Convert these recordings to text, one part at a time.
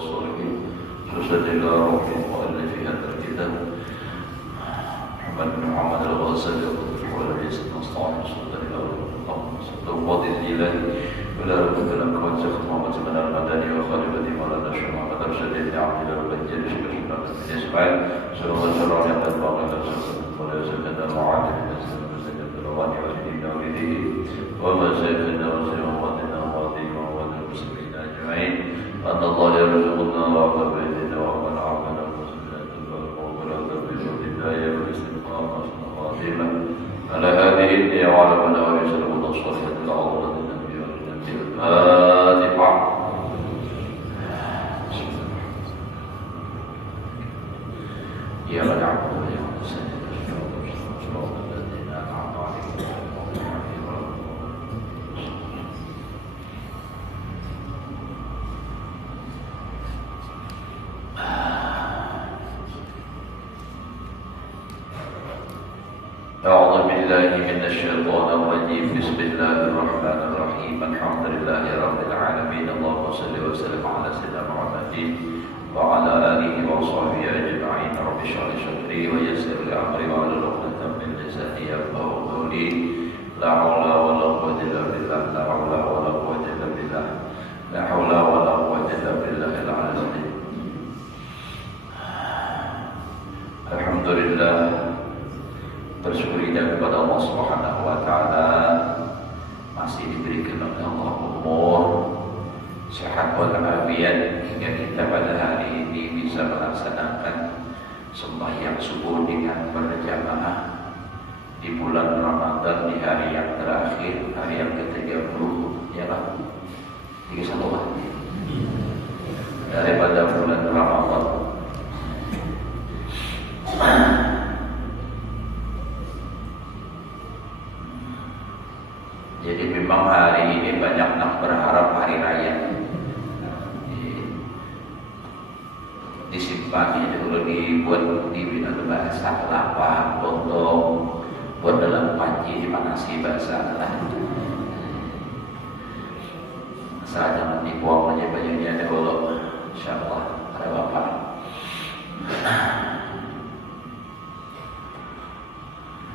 والصالحين رشد إلى روح مؤلف هذا الكتاب محمد الغزالي والذي سنستعين صلى الله عليه وسلم ولا رب الأكوان شيخ محمد بن المدني وخالد مولانا الشيخ محمد رشد بن عبد الله بن جرير بن إسماعيل صلى الله عليه وسلم ولا يزكى المعادل الرواني والدين والديه وما شيخنا وسيماتنا ووادينا ووادي المسلمين أجمعين أن الله يرزقنا وعلى بيتنا ومن عمنا المسلمين ولا تبين الهداية والاستقامة والخاتمة على هذه النية وعلى من يسلمون الصالحة العظيمة النبي والنبي الفاتحة. يا من عبد أعوذ بالله من الشيطان الرجيم. بسم الله الرحمن الرحيم. الحمد لله رب العالمين. اللهم صل وسلم على سيدنا محمد وعلى آله وصحبه أجمعين. رب اشرح لي صدري ويسر لي أمري واحلل عقدة من لساني يفقهوا قولي. لا حول ولا قوة إلا بالله. لا حول ولا قوة إلا بالله. لا حول ولا قوة إلا بالله العلي العظيم. Alhamdulillah, bersyukur kita kepada Allah Subhanahu wa taala masih diberikan oleh Allah umur, sehat walafiat hingga kita pada hari ini bisa melaksanakan sembahyang subuh dengan berjamaah di bulan Ramadan di hari yang terakhir, hari yang ke-30 ya Pak. 31 Pak. Daripada bulan Ramadan. Jadi memang hari ini banyak yang berharap hari raya disimpan dulu, dibuat di bahasa kelapa, lontong, buat dalam panci dipanasi bahasa lah. Asal jangan dibuang aja bajunya dulu, insyaallah ada bapak.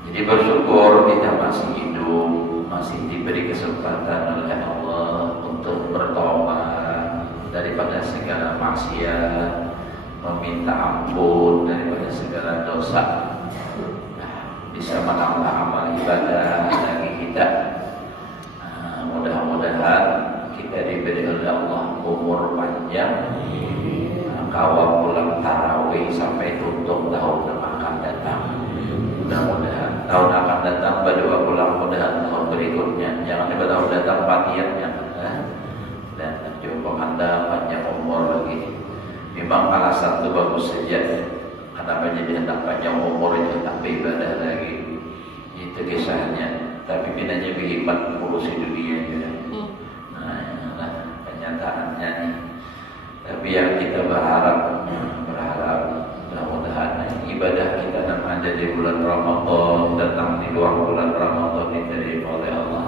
Jadi bersyukur kita masih hidup, masih diberi kesempatan oleh Allah untuk bertobat daripada segala maksiat, meminta ampun daripada segala dosa, bisa menambah amal ibadah bagi kita. Mudah-mudahan kita diberi oleh Allah umur panjang, kawal pulang tarawih sampai tutup tahun yang akan datang. Mudah-mudahan tahun akan datang berdoa pulang, mudah-mudahan tahun berikutnya jangan tiba tahun datang patiannya dan jumpa Anda panjang umur lagi. Memang alasan itu bagus saja, kenapa jadi hendak panjang umur itu tak beribadah lagi, itu kisahnya. Tapi bedanya berhemat ngurusi dunia juga. Nah, kenyataannya nih. Tapi yang kita berharap mudah-mudahan ibadah kita yang ada di bulan Ramadan, datang di luar bulan Ramadan diterima oleh Allah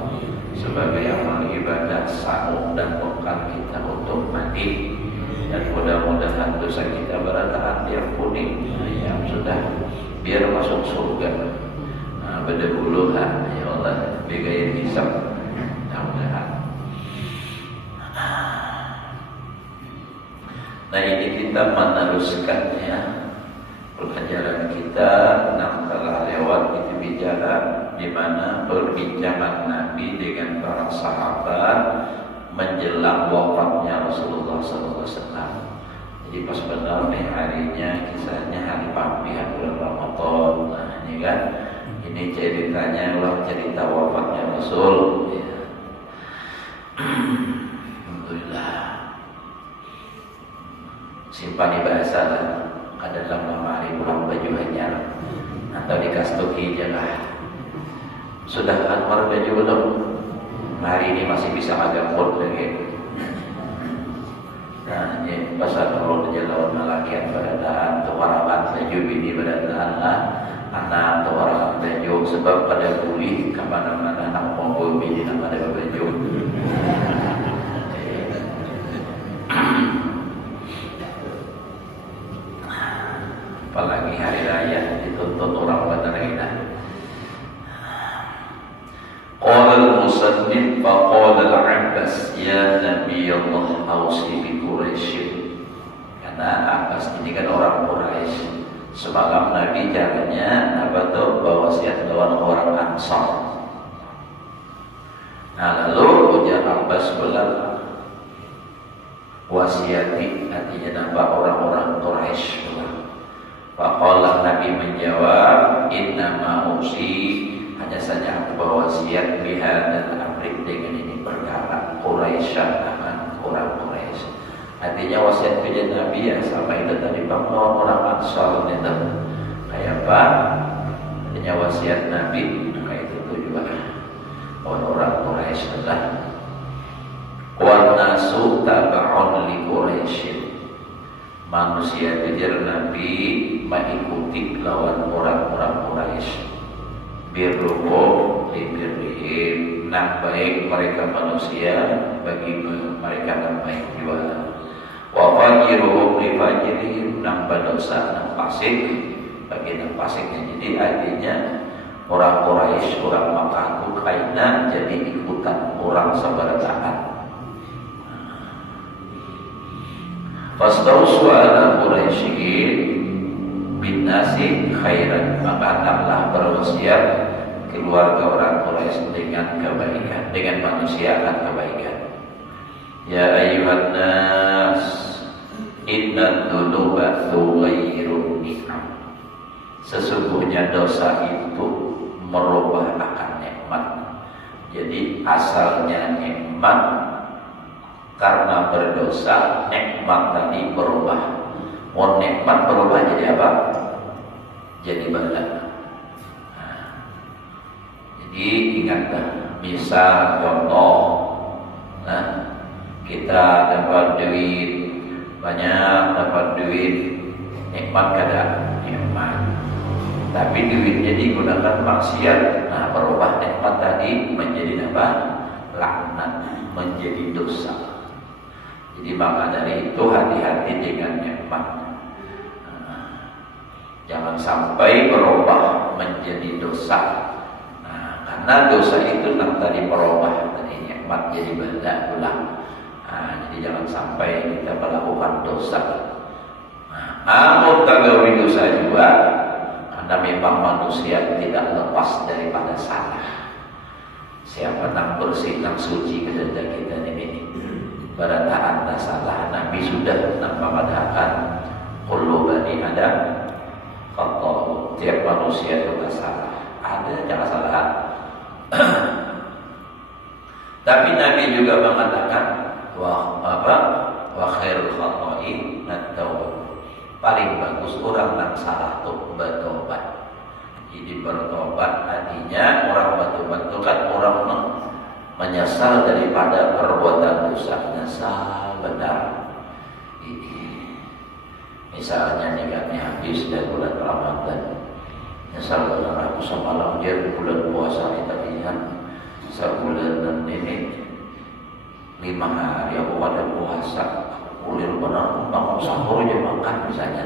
sebagai amal ibadah sanggup dan bekal kita untuk mati, dan mudah-mudahan dosa kita beratahan diampuni yang sudah biar masuk surga. Berdahululah ya Allah bigaya hisab, mudah-mudahan. Nah ini kita meneruskan ya pelajaran kita yang telah lewat. Itu bicara di mana perbincangan Nabi dengan para sahabat menjelang wafatnya Rasulullah SAW. Jadi pas benar nih harinya, kisahnya hari pambihan bulan Ramadan. Nah ini kan, ini ceritanya lah cerita wafatnya Rasul. Ya. Alhamdulillah. Simpan di bahasa lah. Ada dalam hari pulang baju hanyar atau dikastuki jangan. Sudah anwar baju belum? Hari ini masih bisa agak mood lagi. Nah, ini pasal kalau berjalan malakian pada tahan atau waraban baju ini pada tahan lah. Anak atau waraban baju sebab pada pulih kemana-mana nak mau bumi nak ada baju. mendatangi hari raya dituntut orang benar-benar. Qala al-musannif faqala al-Abbas ya Nabi Allah ausi bi Quraisy. Karena Abbas ini kan orang Quraisy. Semalam Nabi caranya apa tuh bawa wasiat lawan orang Ansar. Nah lalu ujar Abbas bilang wasiati artinya nama orang-orang Quraisy. Faqala Nabi menjawab innama usi hanya saja aku berwasiat bihadzal amri dengan ini perkara Quraisy aman orang Quraisy. Artinya wasiat kepada Nabi ya sama itu tadi bahwa orang Ansar itu kayak apa? Artinya wasiat Nabi kayak itu juga orang Quraisy adalah wa nasu tab'un li Quraisy. Manusia kejar Nabi mengikuti lawan orang-orang Quraisy. Birruhum libirrihim, nah baik mereka manusia bagi mereka yang baik juga. Wa fajiruhum lifajirihim, nah berdosa nah fasik bagi nah fasiknya. Jadi artinya orang Quraisy, orang Makkah itu kayaknya jadi ikutan orang seberatakan. Fastausu ala Quraisyin bin nasi khairan, maka hendaklah berwasiat keluarga orang Quraisy dengan kebaikan, dengan manusia akan kebaikan. Ya ayyuhan nas inna dzunuba tughayyirun ni'am. Sesungguhnya dosa itu merubah akan nikmat. Jadi asalnya nikmat karena berdosa nikmat tadi berubah. Mau nikmat berubah jadi apa? Jadi bala. Jadi ingatlah, misal contoh, kita dapat duit banyak, dapat duit nikmat kadang nikmat. Tapi duitnya digunakan maksiat, nah berubah nikmat tadi menjadi apa? Laknat, menjadi dosa. Jadi maka dari itu hati-hati dengan nikmat. Jangan sampai berubah menjadi dosa. Nah, karena dosa itu tadi berubah tadi nikmat jadi benda ulang. Nah, jadi jangan sampai kita melakukan dosa. Namun tagawi dosa juga, karena memang manusia tidak lepas daripada salah. Siapa nak bersih, nak suci kepada kita ini. Pada anda salah, Nabi sudah mengatakan kullu bani Adam khata', tiap manusia itu salah. Ada jangan salah. Tapi Nabi juga mengatakan wa khairul khata'in at-taubah. Paling bagus orang yang salah itu bertobat. Jadi bertobat artinya orang bertobat itu kan orang menyesal daripada perbuatan dosa, menyesal benar. Misalnya nikahnya habis dari bulan Ramadan, nyesal benar aku semalam dia bulan puasa ini tadinya sebulan ini 5 hari aku ada puasa, kulir benar bangun sahur aja makan misalnya,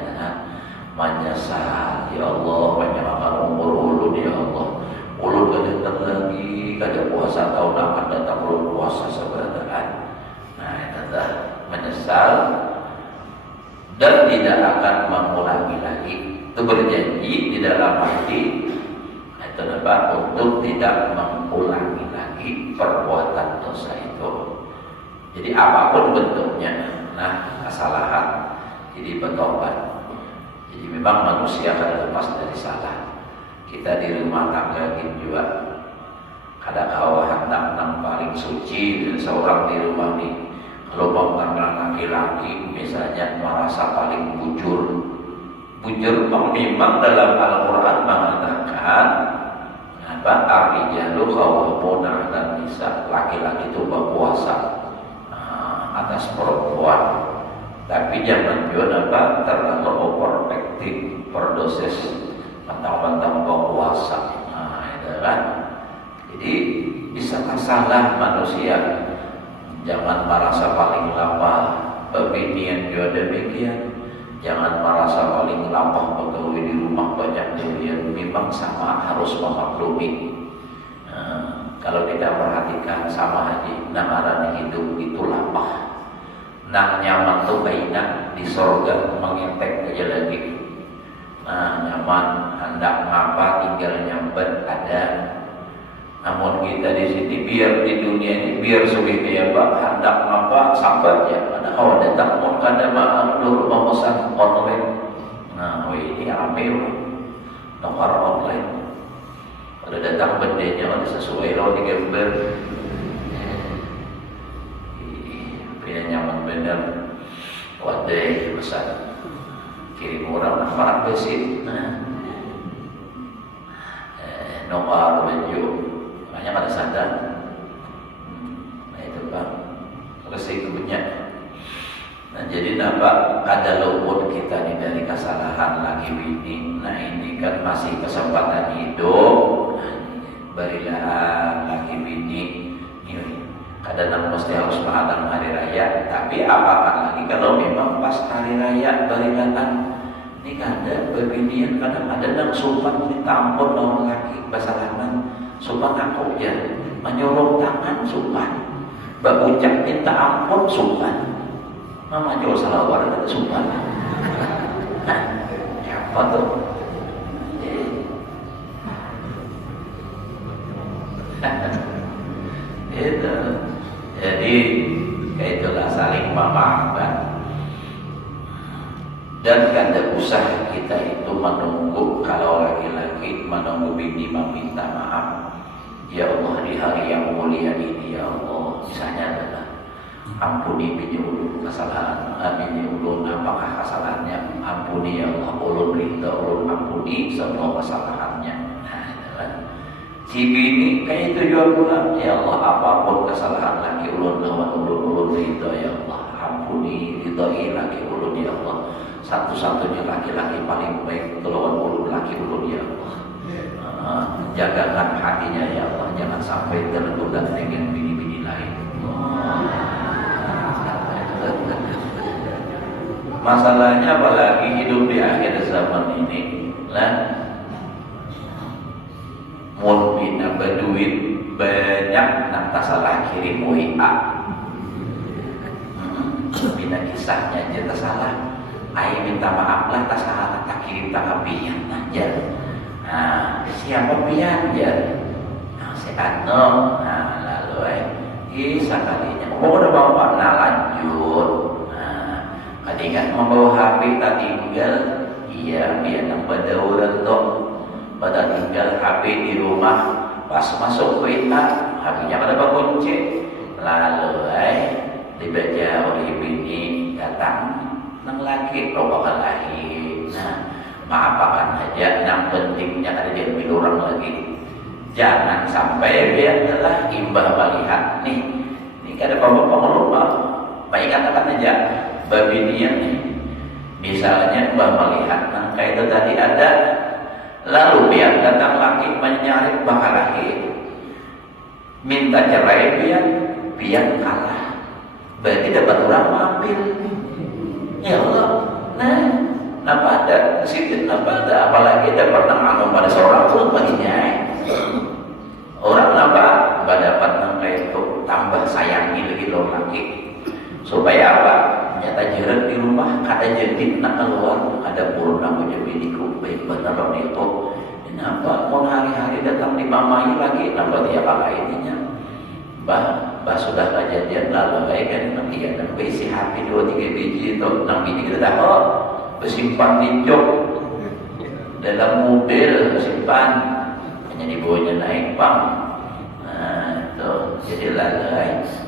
menyesal ya Allah banyak makan umur ulun ya Allah, ulun gak datang lagi kada puasa tahun akan datang ulun puasa sebenarnya. Nah itu dah menyesal dan tidak akan mengulangi lagi. Itu berjanji di dalam hati itu dapat untuk tidak mengulangi lagi perbuatan dosa itu. Jadi apapun bentuknya, nah kesalahan, jadi bertobat. Jadi memang manusia akan lepas dari salah. Kita di rumah tangga juga kada kawa hendak nang paling suci dan seorang di rumah nih. Kalau karena laki-laki misalnya merasa paling bujur memang dalam Al-Quran mengatakan apa ar-rijalu qawwamuna 'alan nisa, laki-laki itu berkuasa atas perempuan. Tapi jangan juga apa terlalu overprotective, berdosis mentang-mentang berkuasa. Nah, itu kan. Jadi bisa salah manusia. Jangan merasa paling lama, pembinian juga demikian. Jangan merasa paling lapang pegawai di rumah banyak durian, memang sama harus memaklumi. Kalau kita perhatikan sama haji, namaran hidup itu lapang. Nah nyaman tuh kainan di sorga mengentek aja lagi. Nah nyaman, hendak ngapa tinggal nyambat ada. Namun kita di sini biar di dunia ini biar sulit ya Pak, hendak ngapa sambat ya. Ada awal datang mau kada maaf dulu memesan online. Nah ini rame loh, nomor online. Kalau datang bendanya ada sesuai loh di gambar. Punya nyaman bener. Wadah pesan kirim orang nomor besi. Nomor baju. Makanya pada sadar. Nah itu Pak resikonya. Nah jadi nampak ada luput kita nih dari kesalahan lagi ini. Nah ini kan masih kesempatan hidup. Berilah lagi bini. Kadang mesti harus menghadang hari raya. Tapi apakah lagi kalau memang pas hari raya berilah ini kada berbinian kadang ada yang sumpah ditampon lawan laki basalaman sumpah aku ya menyolong tangan sumpah berucap minta ampun sumpah mama jual salah warna sumpah apa tuh itu jadi kayak itulah saling memaafkan. Dan kada usah kita itu menunggu kalau laki-laki menunggu bini meminta maaf. Ya Allah di hari yang mulia ini ya Allah misalnya adalah ampuni bini ulun kesalahan, bini ulun apakah kesalahannya, ampuni ya Allah ulun rinda ulun ampuni semua kesalahannya. Nah itulah si bini kayak itu juga pula ya Allah apapun kesalahan laki ulun lawan ulun rinda ya Allah ampuni ridai laki ulun ya Allah. Satu-satunya laki-laki paling baik lawan ulun laki ulun ya Allah. Jagakan hatinya ya Allah, jangan sampai tergoda dengan bini-bini lain. Masalahnya apalagi hidup di akhir zaman ini lah mun bina berduit banyak nak salah kirim WA. Bina kisahnya aja salah. Ayah minta maaf lah tak salah tak kirim tak pian aja. Nah siapa pian aja? Nah si Ano. Nah lalu sekalinya mau udah bawa nah lanjut. Nah kadang membawa HP tak tinggal. Iya biar nambah daurat tuh. Pada tinggal HP di rumah pas masuk WA HP-nya pada kunci. Lalu dibaca oleh bini datang. Nang laki kau bakal lahir. Nah, maafakan aja. Yang pentingnya ada jadi orang lagi. Jangan sampai dia adalah imbah melihat nih. Ini ada bapak pengeluar. Baik katakan aja, babinian nih. Misalnya mbah melihat, nah kayak itu tadi ada. Lalu biar datang laki menyari bakal lahir. Minta cerai biar kalah. Berarti dapat orang ambil. Ya Allah, kenapa ada situ, kenapa ada, apalagi ada pernah ngomong pada seorang pun baginya. Orang kenapa dapat nangka itu tambah sayangi lagi lo laki, supaya apa? Nyata jarak di rumah, kada jadi nak keluar, ada burung aku jadi diku, baik benar lo itu. Kenapa mau hari-hari datang di mamai lagi, nambah tiap apa ininya? Bah sudah kejadian lalu kan dia dan besi HP 2-3 biji itu nang biji kita tahu bersimpan di jok dalam mobil bersimpan hanya dibawanya naik bang. Nah itu jadi lalu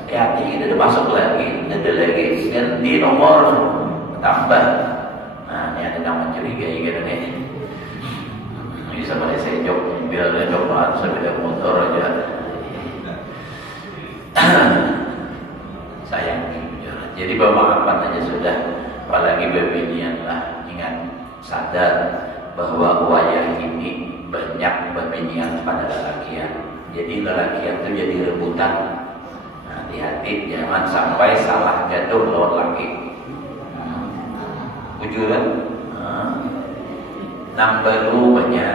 hati kita udah masuk lagi ada lagi ganti nomor tambah. Nah ini ada yang mencurigai gitu nih bisa pada saya jok biar ada jok sepeda motor aja sayangi. Jadi pemahaman aja sudah, apalagi babinian lah ingat sadar bahwa wayah ini banyak babinian pada lelakian. Jadi lelakian itu jadi rebutan. Hati-hati jangan sampai salah jatuh lawan laki. bujuran nambah lu banyak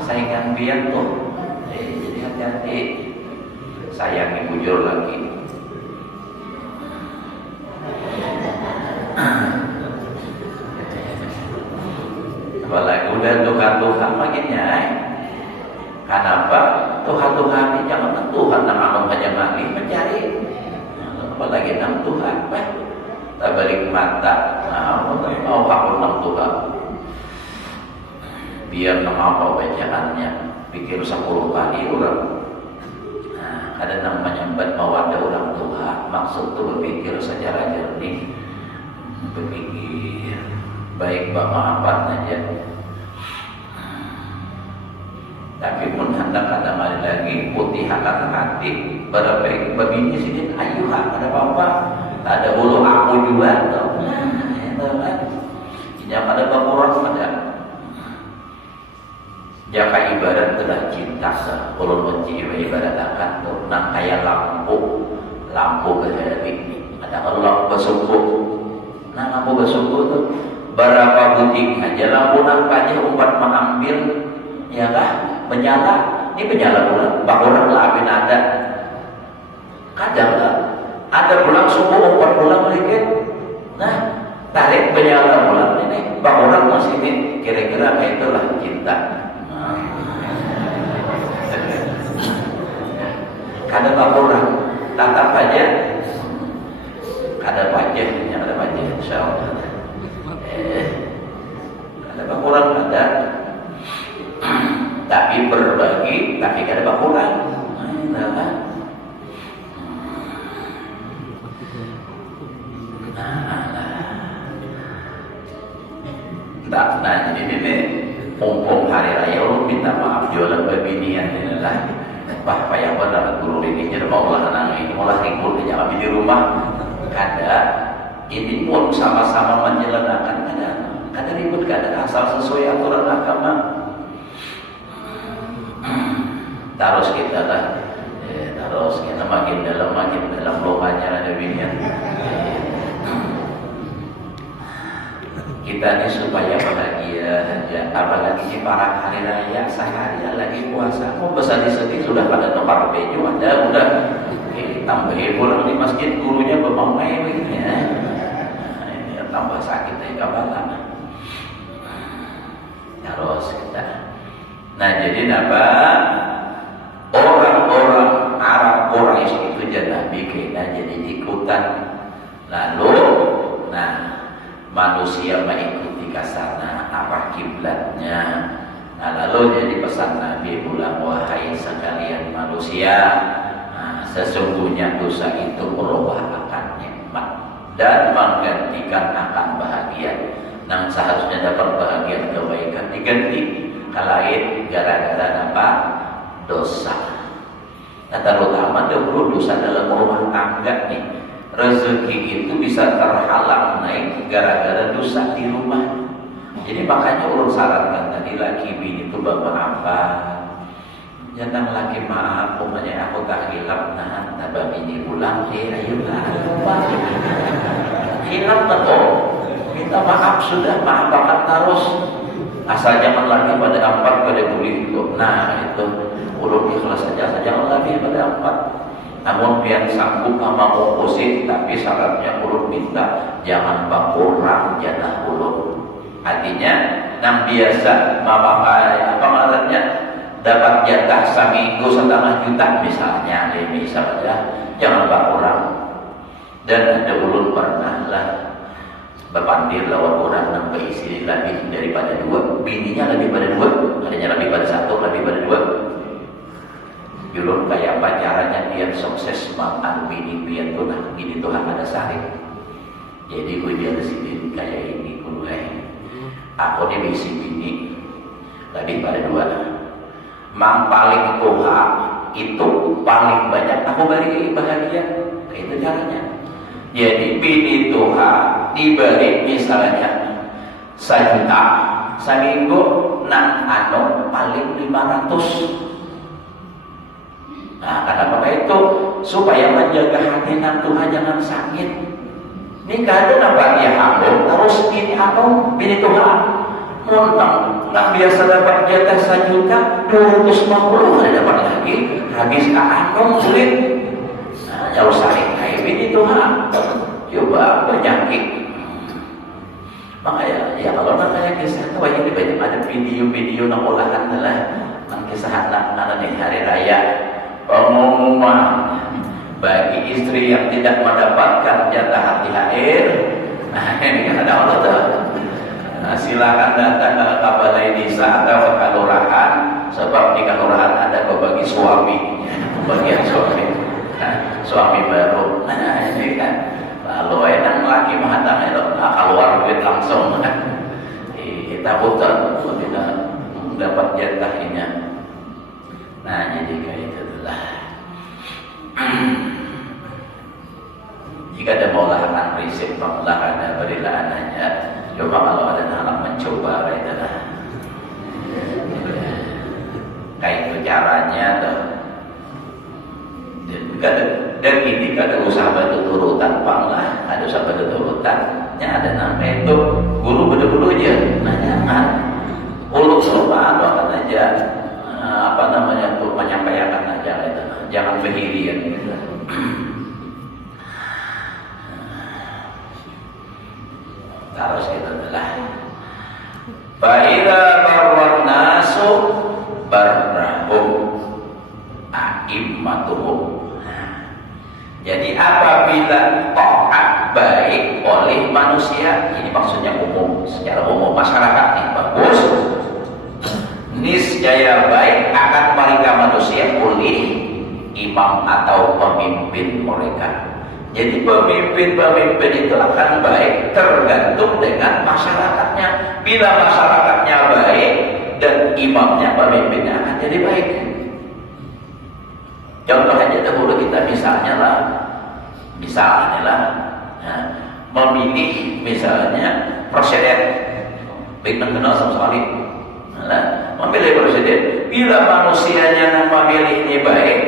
saingan biar tuh. Jadi hati-hati, sayangi bujur lagi. Apalagi udah Tuhan makinnya. Kenapa? Tuhan ini jangan Tuhan nama aja mali mencari. Apalagi nama Tuhan, tak balik mata. Mau aku nama Tuhan. Biar nama apa bacaannya, pikir 10 kali orang. Ada namanya mawadah orang tua. Maksud itu berpikir secara jernih, berpikir baik maafan aja. Tapi pun kadang-kadang ada lagi putih akan hati berbaik begini sini ayuh ada apa-apa ada ulu aku juga tuh. Yang ada berkurang ada jaka ibarat telah cinta ulun benci ibarat akan tuh nang kayak lampu berhari ada Allah bersuku nah lampu bersuku tuh berapa butik aja lampu nampaknya umpat mengambil ya kah menyala ini penyala bulan bakuran lah abin ada kadang lah ada bulan subuh umpat bulan mereka nah tarik penyala bulan ini bakuran masih ini kira-kira kayak itulah cinta. Kada bakuran tatap aja kada wajah insyaallah kada bakuran ada tapi berbagi tapi kada bakuran nah jadi ini mumpung hari raya lu minta maaf jualan babinian ini lah bah payah benar guru ini jadi mau lah nang ini malah ribut jangan di rumah kada ini pun sama-sama menjalankan kada ribut kada asal sesuai aturan agama. Terus kita lah terus kita makin dalam lomanya ada binian kita ini supaya bahagia saja apalagi para hari raya sehari lagi puasa mau besar sedih sudah pada nomor baju ada udah tambahin pulang di masjid gurunya bemamai begini ya ini tambah sakit ya kabalan terus kita nah jadi apa orang-orang Arab Quraisy itu jadi bikin jadi ikutan lalu nah manusia mengikuti kasana apa kiblatnya nah lalu jadi pesan Nabi pulang wahai sekalian manusia nah, sesungguhnya dosa itu merubah akan nikmat dan menggantikan akan bahagia nah seharusnya dapat bahagia kebaikan diganti kalain gara-gara apa dosa. Nah, terutama dahulu dosa dalam rumah tangga nih. Rezeki itu bisa terhalang naik gara-gara dosa di rumah. Jadi makanya ulun sarankan tadi laki bini itu bermaafan. Jangan laki maaf, pokoknya aku tak hilap nah, tabah bini pulang, ayolah, hilap betul. Minta maaf sudah, maafkan terus. Asal jangan lagi pada empat pada boleh itu. Nah itu ulun ikhlas saja jangan lagi pada empat. Namun biar sanggup sama opposite tapi syaratnya ulun minta jangan berkurang jatah ulun. Artinya nang biasa mama apa maksudnya dapat jatah seminggu 1,5 juta misalnya jangan berkurang. Dan ada ulun pernah lah berpandir lawan orang yang berisi lebih daripada 2 bininya lebih pada 2 adanya lebih pada 1 lebih pada 2 julun kayak apa caranya biar sukses makan bini biar tunah bini Tuhan ada sahih jadi gue biar disini kayak ini kulai aku ini bisi bini lebih pada 2 mang paling tua itu paling banyak aku beri bahagia kayak itu caranya jadi bini Tuhan diberi misalnya 1 juta seminggu nah paling 500 nah kenapa itu supaya menjaga hati Tuhan jangan sakit ini kadang apa dia hamil terus bos ini atau bini Tuhan montang nggak biasa dapat jatah 1 juta 250 ada dapat lagi habis anong sulit. Nah, jauh saling kayak bini Tuhan coba penyakit. Makanya ya kalau namanya kisah itu banyak ada video-video yang olahan adalah kisah anak-anak di hari raya pengumuman bagi istri yang tidak mendapatkan jatah THR. Nah ini kan ada Allah tuh. Nah, silakan datang ke balai desa atau ke kelurahan, sebab di kelurahan ada bagi suami, bagian suami, suami baru. Nah ini kan lalu enak laki mahatang itu keluar duit langsung. Kita butuh tidak dapat jatahnya. Nah jadi kayak itu itulah. Jika ada maulahan prinsip maulahan berilah anaknya. Coba kalau ada anak mencoba kayak itu lah. Kayak itu caranya tuh. Dan ini ada usaha betul-betulan lah, ada usaha betul-betulannya ada nama itu guru betul-betul aja. Nah jangan uluk serupa doakan aja. Apa namanya tuh menyampaikan aja itu. Jangan berhirian gitu. Terus itu adalah Fa'idha barwan nasu barrahum a'immatuhum. Jadi apabila taat baik oleh manusia, ini maksudnya umum, secara umum masyarakat ini bagus, niscaya baik akan mereka manusia oleh imam atau pemimpin mereka. Jadi pemimpin-pemimpin itu akan baik tergantung dengan masyarakatnya. Bila masyarakatnya baik dan imamnya, pemimpinnya akan jadi baik. Contoh aja dahulu kita misalnya lah, memilih misalnya presiden, baik mengenal sekali. Memilih presiden, bila manusianya yang memilih ini baik,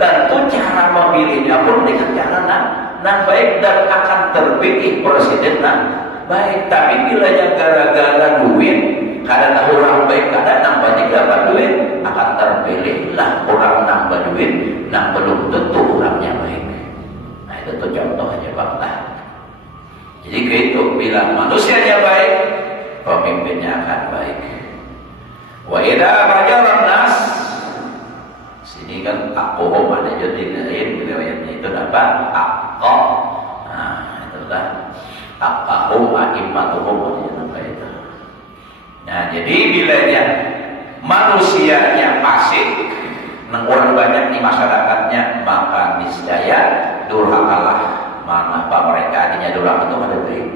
tentu cara memilihnya pun dengan cara yang baik dan akan terpilih presiden yang baik. Tapi bila yang gara-gara duit, kadang orang baik, kadang nampaknya dapat duit, akan terpilihlah orang nambah duit, yang belum tentu orangnya baik. Nah itu tuh contoh aja Pak. Jadi gitu, bila manusianya baik, pemimpinnya akan baik. Wa idza bajaran nas, sini kan akuhum ada jadi lain riwayatnya itu dapat akqah. Nah itulah akqahum a'immatuhum apa itu. Nah jadi bila manusianya fasik, orang banyak di masyarakatnya, maka niscaya durhakalah. Mana apa mereka artinya durhaka itu ada baik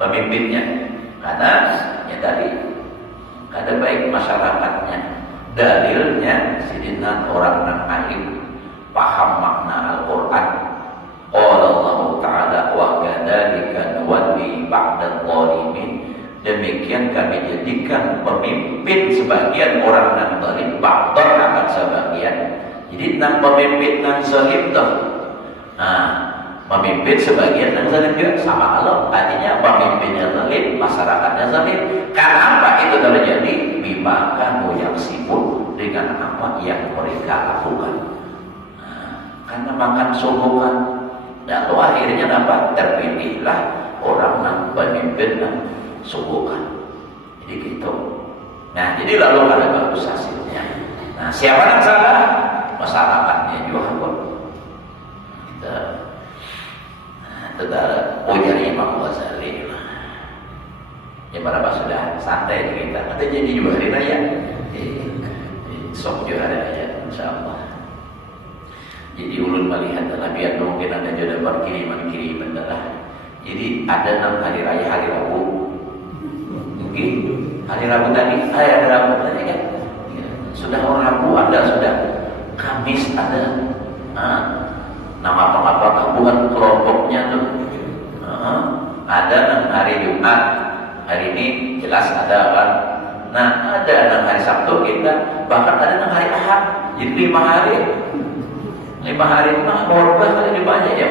pemimpinnya, karena ya tadi ada baik masyarakatnya. Dalilnya sidinan orang yang alim paham makna Al-Quran. Qala Allah Ta'ala wa kadzalika nuwalli ba'dal zalimin. Demikian kami jadikan pemimpin sebagian orang yang zalim ba'dal akan sebagian. Jadi nang pemimpin nang zalim tuh. Nah, memimpin sebagian yang zalim juga sama Allah. Artinya pemimpinnya zalim, masyarakatnya zalim. Kenapa itu terjadi? Bima kanu yaksibun, dengan apa yang mereka lakukan. Nah, karena makan sombongan, lalu akhirnya dapat terpilihlah orang yang pemimpin yang sombongan. Jadi gitu. Nah, jadi lalu ada bagus hasilnya. Nah, siapa yang salah? Masyarakatnya juga kok. Saudara ujar Imam Ghazali, ya para sudah santai kita, ada jadi juga hari raya, sok juga ada ya, insyaallah. Jadi ulun melihat adalah biar mungkin ada juga berkiriman adalah. Jadi ada 6 hari raya, hari Rabu, mungkin hari Rabu tadi, hari Rabu tadi kan, sudah orang Rabu ada, sudah Kamis ada. Nama apa bukan kelompoknya tuh. Ada yang hari Jumat, hari ini jelas ada kan. Nah ada yang hari Sabtu kita, bahkan ada yang hari Ahad. Jadi 5 hari, 5 hari mah morbah kali banyak ya.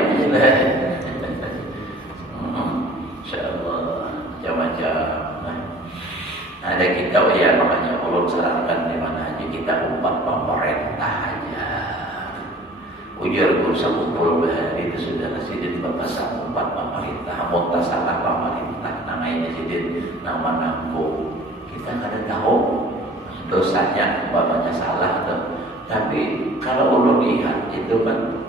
Insyaallah. jam. Ada kita ya, makanya ulun sarankan di mana aja kita umpat pemerintah aja. Ujar kursa kumpul bahari itu sudah sidin bapasa umpat pemerintah, monta salah pemerintah, namanya sidin nama nambung. Kita kada tahu dosanya bapaknya salah tuh. Tapi kalau ulun lihat itu kan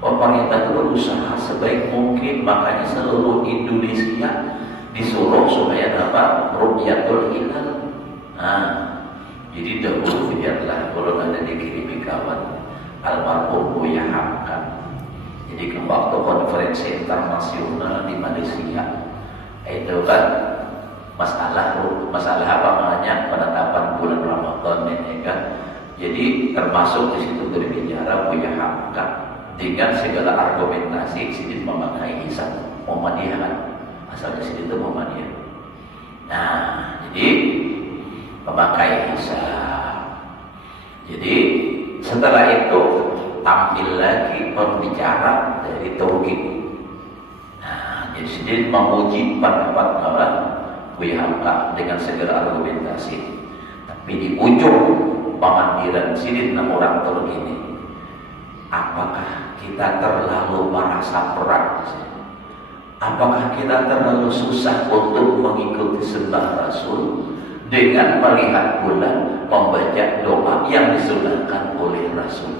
pemerintah itu berusaha sebaik mungkin, makanya seluruh Indonesia disuruh supaya dapat ru'yatul hilal. Nah, jadi dahulu biarlah kalau ada dikirimi kawan almarhum Buya Hamka. Jadi ke waktu konferensi internasional di Malaysia itu kan masalah apa namanya penetapan bulan Ramadan ini kan. Jadi termasuk di situ berbicara Buya Hamka dengan segala argumentasi sidin memakai hisab Muhammadiyah kan, asalnya sidin itu Muhammadiyah. Nah, jadi memakai hisab. Jadi setelah itu tampil lagi pembicara dari tauhid. Nah, jadi sidin memuji pendapat kawan Buya Hamka dengan segala argumentasi. Tapi di ujung pengambilan sidin orang Turki ini, apakah kita terlalu merasa berat? Apakah kita terlalu susah untuk mengikuti sembah Rasul dengan melihat bulan, membaca doa yang disunahkan oleh Rasul?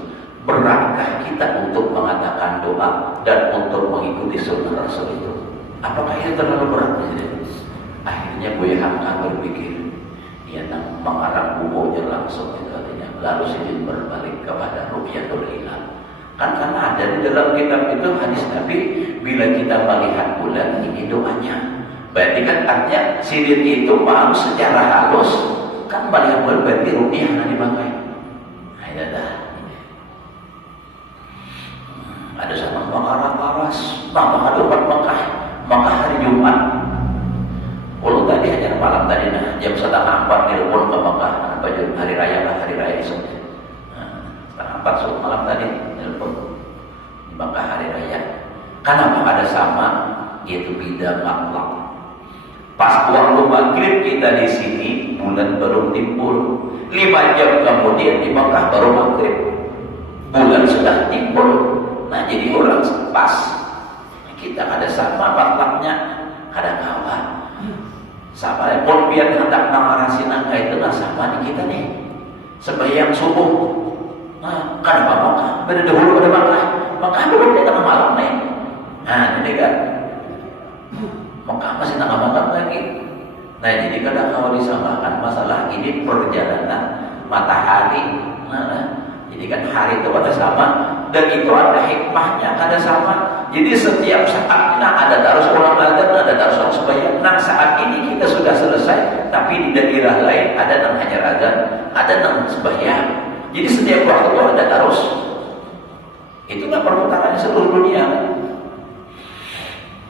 Beratkah kita untuk mengatakan doa dan untuk mengikuti sunnah Rasul itu? Apakah itu terlalu berat? Akhirnya Buya Hamka berpikir, dia mengarang bukunya langsung itu artinya. Lalu sidin berbalik kepada ru'yatul hilal. Kan karena ada di dalam kitab itu hadis Nabi, bila kita melihat bulan ini doanya. Berarti kan artinya sidin itu mau secara halus kan melihat bulan berarti ru'yah yang dipakai. Nah, itu dah. Ada sama Bakar Paras, maka ada Mekah, maka hari Jumat. Kalau tadi hanya malam tadi nah jam 3:30 nelpon ke Mekah, apa hari raya lah, hari raya esok. 3:30 sore malam tadi nelpon di Mekah hari raya. Kenapa ada sama? Yaitu bida maklum. Pas waktu maghrib kita di sini bulan baru timbul. 5 jam kemudian di Mekah baru maghrib. Bulan sudah timbul. Nah jadi orang pas. Kita ada sama maklumnya, kadang kawan. Sama pun biar hendak mengarasi nangka itu lah sama di kita nih. Sembahyang subuh. Nah, kan apa Mekah? Beda dahulu pada Mekah. Mekah belum di tengah malam nih. Nah, ini kan Mekah masih tengah malam lagi. Nah, jadi kadang kalau disamakan masalah ini perjalanan matahari. Nah, jadi kan hari itu pada sama dan itu ada hikmahnya kada sama. Jadi setiap saat ada darus orang azan, ada darus orang sembahyang. Nah saat ini kita sudah selesai, tapi di daerah lain ada yang hajar azan, ada yang sembahyang. Jadi setiap waktu ada darus. Itulah perputaran seluruh dunia.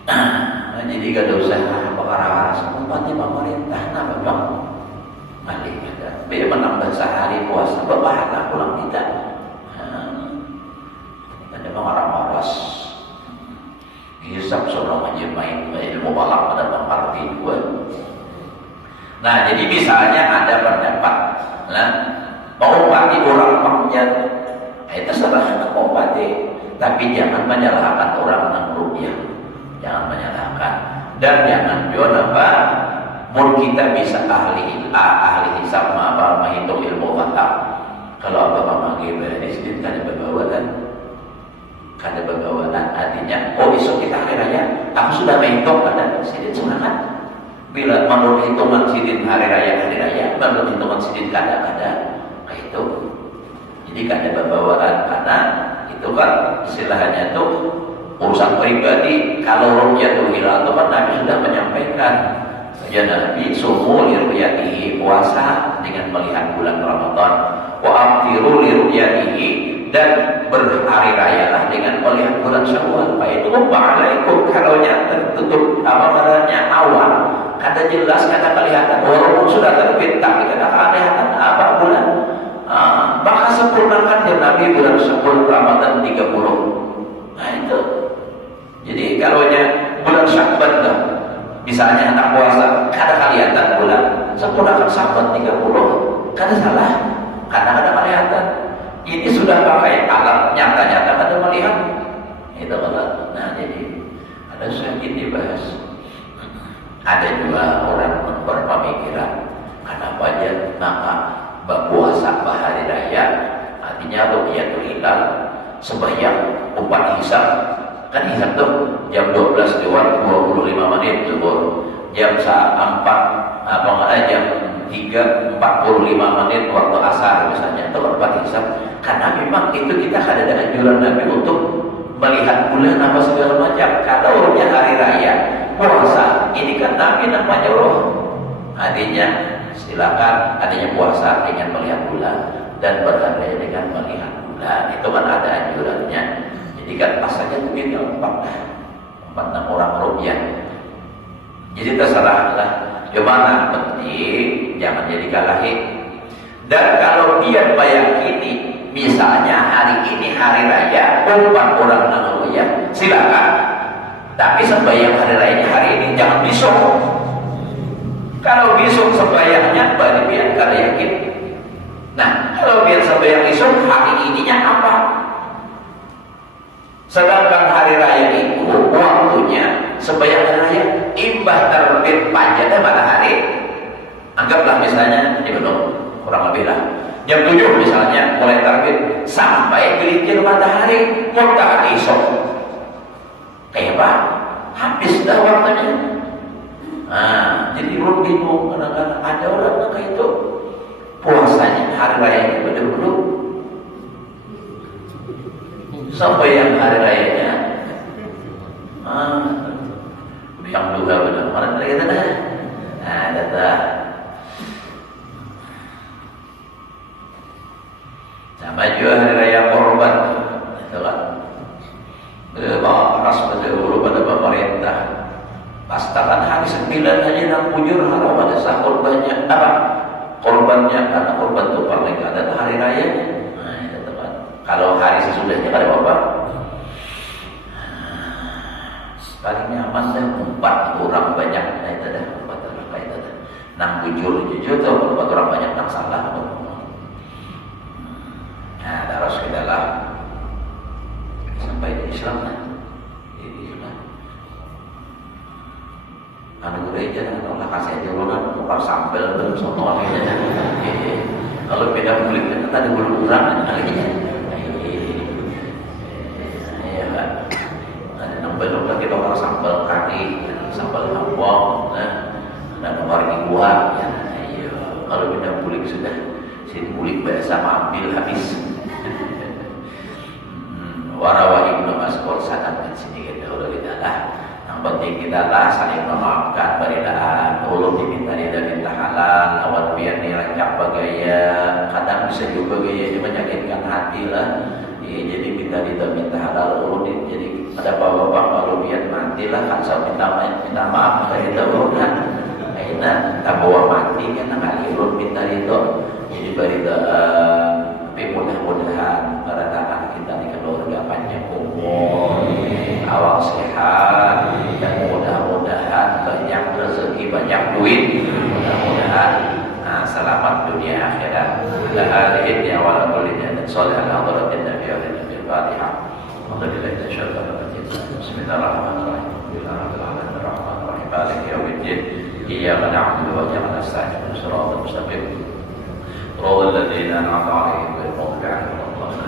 Nah, jadi gak ada usaha perkara semuanya pemerintah. Nah memang malik ada. Biar menambah sehari puasa, berpahala pulang kita. Ada marah-marah. Hisab seorang aja main ilmu balak pada pengerti gue. Nah jadi misalnya ada pendapat, nah mengobati orang panjang, itu salah mengobati, tapi jangan menyalahkan orang yang rupiah, jangan menyalahkan dan jangan juga apa, mun kita bisa ahli hisab apa menghitung ilmu falak. Kalau apa memakai beres itu kan berbawa kan. Ada bagawanan artinya, oh besok kita hari raya, aku sudah menghitung pada sidin sunatan. Bila menurut hitungan sidin hari raya, menurut hitungan sidin kada itu. Jadi kada bagawanan karena itu kan istilahnya itu urusan pribadi. Kalau ru'yatul hilal itu kan Nabi sudah menyampaikan, ya Nabi sumu liru'yatihi, puasa dengan melihat bulan Ramadan, wa aftiru liru'yatihi, dan berhari rayalah dengan melihat bulan Syawal. Pak itu waalaikum kalaunya tertutup apa namanya awan, kata jelas kata kelihatan walaupun sudah terbit tapi kata kelihatan apa bulan. Maka sempurnakan ya Nabi bulan 10 Ramadan 30. Nah itu. Jadi kalaunya bulan Syakban Misalnya anak puasa, kada kelihatan bulan, sempurnakan sahabat 30, kada salah, karena kada kelihatan. Ini sudah pakai alat nyata-nyata kada melihat, itu kalau. Nah jadi ada sedikit dibahas. Ada juga orang berpemikiran, kenapa aja maka berpuasa hari raya, artinya ru'yatul hilal sembahyang 4 hisab. Kan hisab tuh jam 12 lewat 25 menit zuhur, jam 4 jam 3:45 menit waktu asar misalnya, itu 4 hisab. Karena memang itu kita ada anjuran Nabi untuk melihat bulan apa segala macam. Kalau hari raya puasa, ini kan Nabi namanya roh. Artinya silakan, adanya puasa dengan melihat bulan dan berhari dengan melihat bulan. Itu kan ada anjurannya. Jadi kan pasanya itu ini 4 orang ru'yah. Jadi terserah lah. Gimana penting jangan jadi kalahin. Dan kalau dia meyakini misalnya hari ini hari raya 4 orang ru'yah, silakan. Tapi sembahyang hari rayanya hari ini, jangan besok. Kalau besok sembahyangnya berarti biar kada yakin. Nah, kalau biar sembahyang besok, hari ininya apa? Sedangkan hari raya itu waktunya sembahyang hari raya imbah terbit panjangnya matahari. Anggaplah misalnya ini belum kurang lebih lah jam 7 misalnya mulai terbit sampai gelincir matahari muntah esok. Kayak apa? Habis dah waktunya. Nah, jadi belum bingung kadang-kadang ada orang kayak itu puasanya hari raya itu betul-betul sampai yang hari rayanya yang duga benar mana lagi ada dah. Nah, ada dah. Sama juga hari raya korban, itu kan. Ras betul pada pemerintah. Pastakan hari 9 aja nak bujur haram ada sahur banyak apa? Korbannya karena korban itu paling ada hari raya. Nah, itu teman. Kalau hari sesudahnya ada apa? Paling nyaman dah 4 orang banyak. Nah, itu dah 4 orang kayak itu dah. Nang bujur tuh 4 orang banyak nang salah. Nah, terus kita lah sampai di Islam lah. Anu gereja kan Allah kasih aja orang bukan sambel belum sono aja. Kalau beda kulit kan ada bulu kurang lagi. Iya kan. Ada nambah kita orang sambal kaki, sambal hambong, ada nomor di buah. Iya. Kalau beda kulit sudah sini kulit biasa ambil habis. Warawa Ibnu Mas'ud sadar sini kita udah kita lah. Penting kita lah saling memaafkan, berilah ulun diminta minta halal, awal biar dirancang bagaya, kadang bisa juga gaya menyakitkan hati lah. Jadi minta halal ulun jadi ada bapak kalau biar matilah kan saya minta maaf dari dahulu kan. Akhirnya tak bawa mati kan kali ulun minta itu. Jadi berilah tapi mudah-mudahan para tangan kita di keluarga panjang umur, awal sehat, dan mudah-mudahan banyak rezeki, banyak duit, mudah-mudahan selamat dunia akhirat. Ala alihi ya wala kullinya dan soleh ala hadratin Nabi wa Nabi Al-Fatihah. Alhamdulillah insyaallah. Bismillahirrahmanirrahim. Bismillahirrahmanirrahim. Maliki yaumiddin. Iyyaka na'budu wa iyyaka nasta'in. Shiratal mustaqim. Shiratal ladzina an'amta 'alaihim